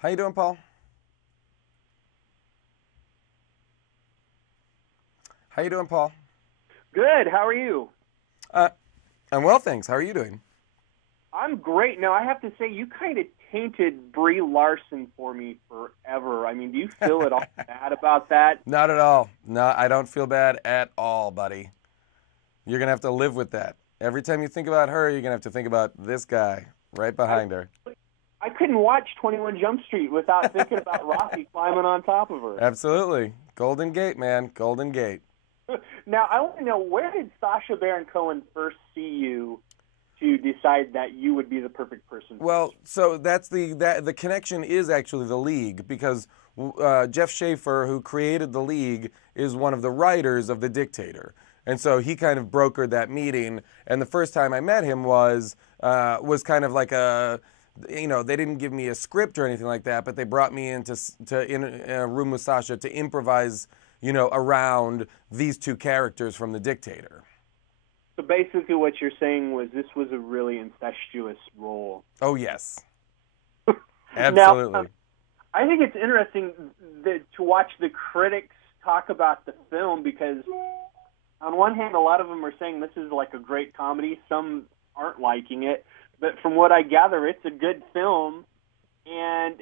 How you doing, Paul? How you doing, Paul? Good. How are you? Uh, I'm well, thanks. How are you doing? I'm great. Now, I have to say, you kind of tainted Brie Larson for me forever. I mean, do you feel at all bad about that? Not at all. No, I don't feel bad at all, buddy. You're gonna have to live with that. Every time you think about her, you're gonna have to think about this guy right I behind her. I couldn't watch 21 Jump Street without thinking about Rocky climbing on top of her. Absolutely. Golden Gate, man. Golden Gate. Now, I want to know, where did Sacha Baron Cohen first see you to decide that you would be the perfect person for this? Well, so the connection is actually the League because Jeff Schaefer, who created the League, is one of the writers of The Dictator, and so he kind of brokered that meeting. And the first time I met him was kind of like they didn't give me a script or anything like that, but they brought me in a room with Sasha to improvise, around these two characters from The Dictator. So basically what you're saying was this was a really incestuous role. Oh yes, Now, absolutely. I think it's interesting to watch the critics talk about the film because, on one hand, a lot of them are saying this is like a great comedy. Some aren't liking it. But from what I gather, it's a good film. And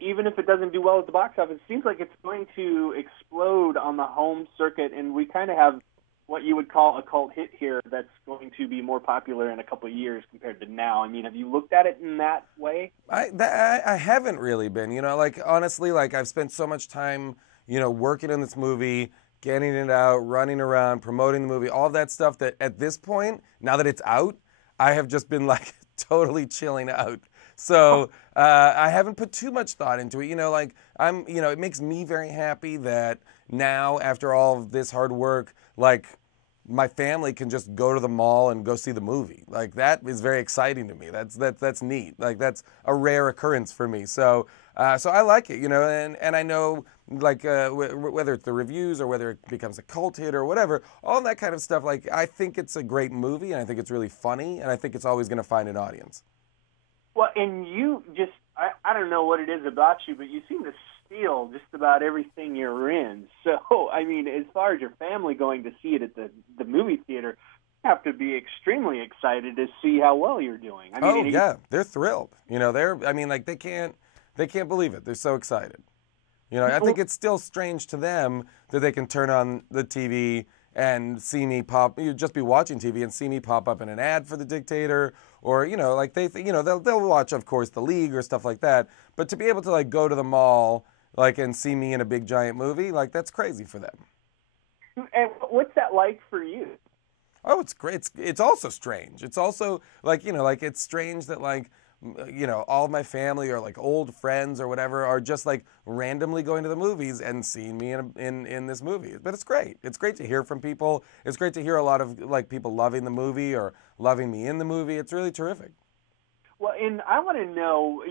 even if it doesn't do well at the box office, it seems like it's going to explode on the home circuit. And we kind of have what you would call a cult hit here that's going to be more popular in a couple of years compared to now. I mean, have you looked at it in that way? I haven't really been, like honestly, like I've spent so much time, working on this movie, getting it out, running around, promoting the movie, all that stuff that at this point, now that it's out, I have just been like totally chilling out. So I haven't put too much thought into it. It makes me very happy that now after all of this hard work, like my family can just go to the mall and go see the movie. Like that is very exciting to me. That's neat. Like that's a rare occurrence for me. So I like it, and I know like whether it's the reviews or whether it becomes a cult hit or whatever, all that kind of stuff. Like I think it's a great movie, and I think it's really funny, and I think it's always going to find an audience. Well, and you just, I don't know what it is about you, but you seem to steal just about everything you're in. So, I mean, as far as your family going to see it at the movie theater, you have to be extremely excited to see how well you're doing. I mean, Oh yeah, they're thrilled. I mean, like they can't believe it. They're so excited. I think it's still strange to them that they can turn on the TV and see me pop. You just be watching TV and see me pop up in an ad for The Dictator, or like they'll watch, of course, The League or stuff like that. But to be able to like go to the mall like and see me in a big giant movie, like that's crazy for them. and what's that like for you? Oh, it's great. It's also strange. It's also like like it's strange that like all of my family or like old friends or whatever are just like randomly going to the movies and seeing me in this movie. But it's great. It's great to hear from people. It's great to hear a lot of like people loving the movie or loving me in the movie. It's really terrific. Well, and I want to know,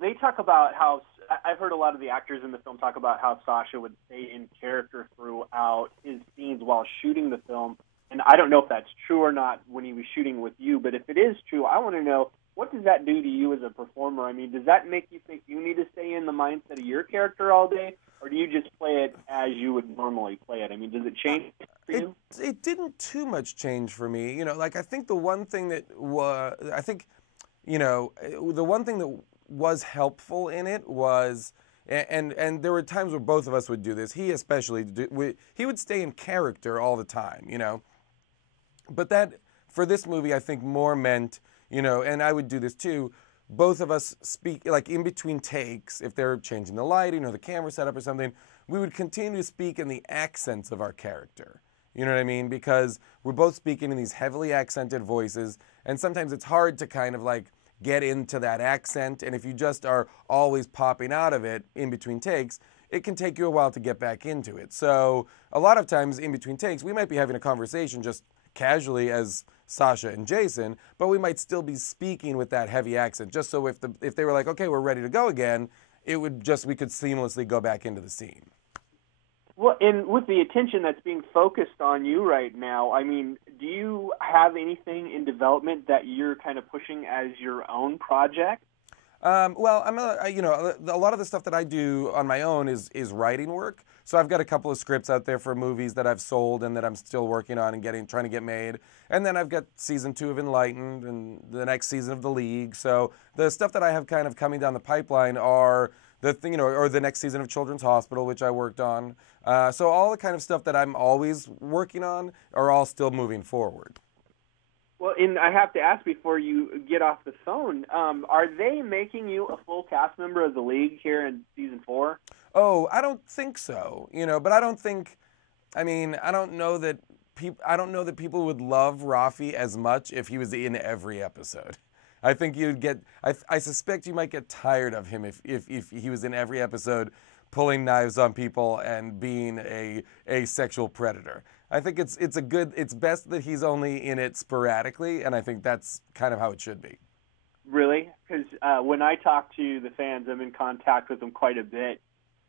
they talk about how, I've heard a lot of the actors in the film talk about how Sasha would stay in character throughout his scenes while shooting the film. And I don't know if that's true or not when he was shooting with you, but if it is true, I want to know, what does that do to you as a performer? I mean, does that make you think you need to stay in the mindset of your character all day, or do you just play it as you would normally play it? I mean, does it change for It you? it didn't too much change for me. Like I think the one thing that was I think the one thing that was helpful in it was, and there were times where both of us would do this. He especially, he would stay in character all the time, But that, for this movie, I think more meant, and I would do this too, both of us speak, like in between takes, if they're changing the lighting or the camera setup or something, we would continue to speak in the accents of our character. You know what I mean? Because we're both speaking in these heavily accented voices, and sometimes it's hard to kind of like get into that accent. And if you just are always popping out of it in between takes, it can take you a while to get back into it. So a lot of times in between takes, we might be having a conversation just casually as Sasha and Jason, but we might still be speaking with that heavy accent, just so if they were like, okay, we're ready to go again, we could seamlessly go back into the scene. Well, and with the attention that's being focused on you right now, I mean, do you have anything in development that you're kind of pushing as your own project? Well, a lot of the stuff that I do on my own is writing work. So I've got a couple of scripts out there for movies that I've sold and that I'm still working on and trying to get made. And then I've got season 2 of Enlightened and the next season of The League. So the stuff that I have kind of coming down the pipeline are or the next season of Children's Hospital, which I worked on. So all the kind of stuff that I'm always working on are all still moving forward. Well, and I have to ask before you get off the phone, are they making you a full cast member of The League here in season 4? Oh, I don't think so. But I don't think. I mean, I don't know that people would love Rafi as much if he was in every episode. I think you'd get. I suspect you might get tired of him if he was in every episode, pulling knives on people and being a sexual predator. I think it's best that he's only in it sporadically, and I think that's kind of how it should be. Really? Because when I talk to the fans, I'm in contact with them quite a bit.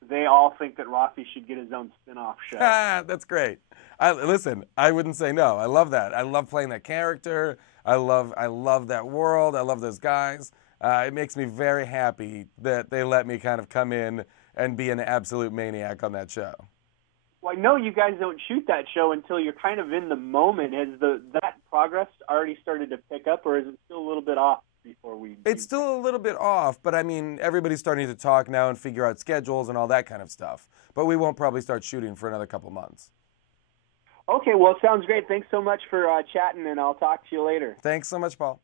They all think that Rafi should get his own spin-off show. That's great. Listen, I wouldn't say no. I love that. I love playing that character. I love that world. I love those guys. It makes me very happy that they let me kind of come in and be an absolute maniac on that show. Well, I know you guys don't shoot that show until you're kind of in the moment. Has that progress already started to pick up, or is it still a little bit off before we... It's still a little bit off, but I mean, everybody's starting to talk now and figure out schedules and all that kind of stuff. But we won't probably start shooting for another couple months. Okay, well, sounds great. Thanks so much for chatting, and I'll talk to you later. Thanks so much, Paul.